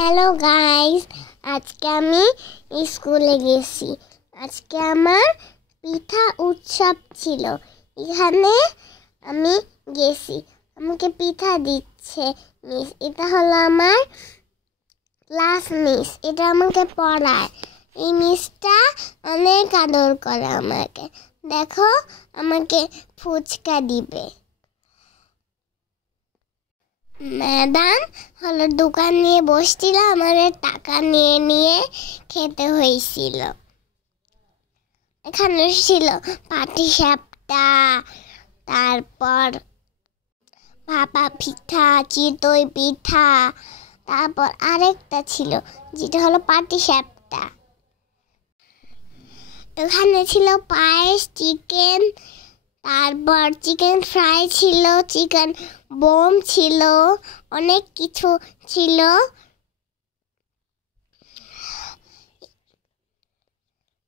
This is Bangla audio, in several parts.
হ্যালো গাইস, আজকে আমি স্কুলে গেছি। আজকে আমার পিঠা উৎসব ছিল। এখানে আমি গেছি, আমাকে পিঠা দিচ্ছে মিস। এটা হলো আমার ক্লাস মিস, এটা আমাকে পড়ায়। এই মিসটা অনেক আদর করে আমাকে। দেখো, আমাকে ফুচকা দিবে। ম্যাডাম হলো দোকান নিয়ে বসছিল, আমাদের টাকা নিয়ে নিয়ে খেতে হয়েছিল। এখানে ছিল পাটিসাপটা, তারপর ভাপা পিঠা, চিতই পিঠা, তারপর আরেকটা ছিল যেটা হলো পাটিসাপটা। এখানে ছিল পায়েস, চিকেন, তারপর চিকেন ফ্রাই ছিল, চিকেন বোম ছিল, অনেক কিছু ছিল।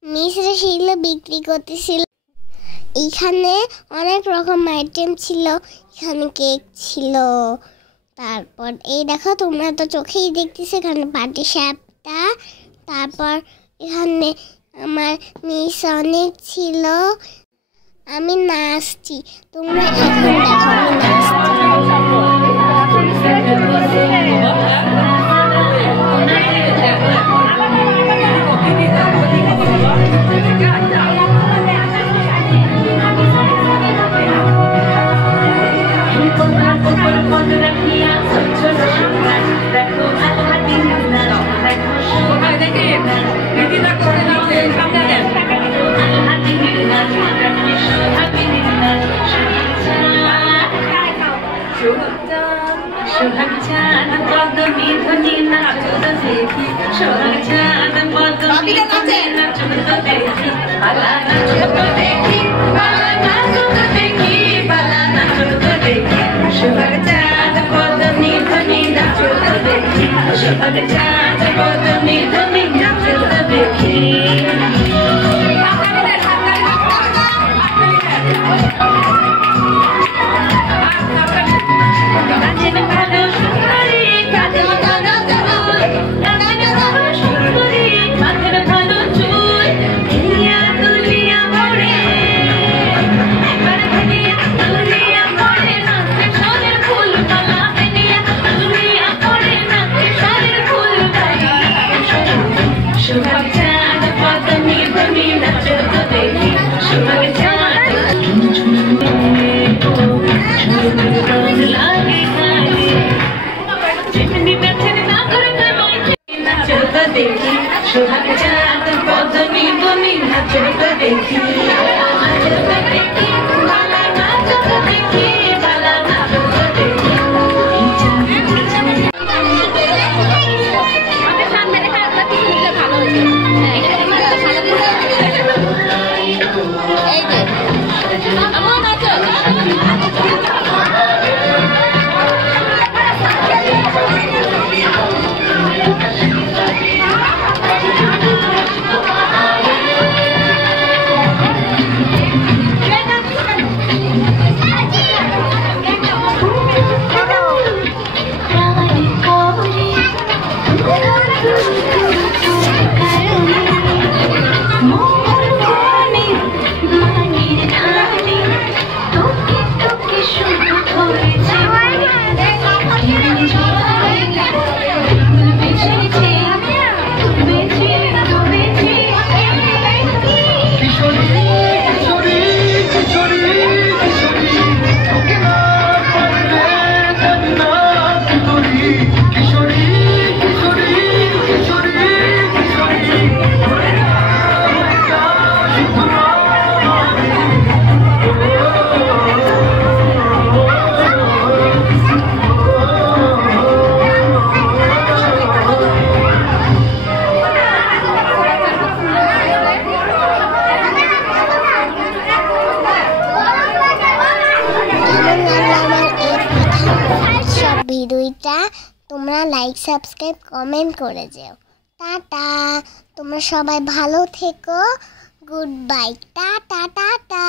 মিসরা সেগুলো বিক্রি করতেছিল। এখানে অনেক রকম আইটেম ছিল। এখানে কেক ছিল, তারপর এই দেখো, তোমরা তো চোখেই দেখতেছো, এখানে পাটিসাপটা। তারপর এখানে আমার মিস অনেক ছিল। আমি নাচছি, তোমরা এখন দেখো আমি নাচছি। ভিডিওটা তোমরা লাইক, সাবস্ক্রাইব, কমেন্ট করে যেও। টাটা, তোমরা সবাই ভালো থেকো। Good bye, tata tata.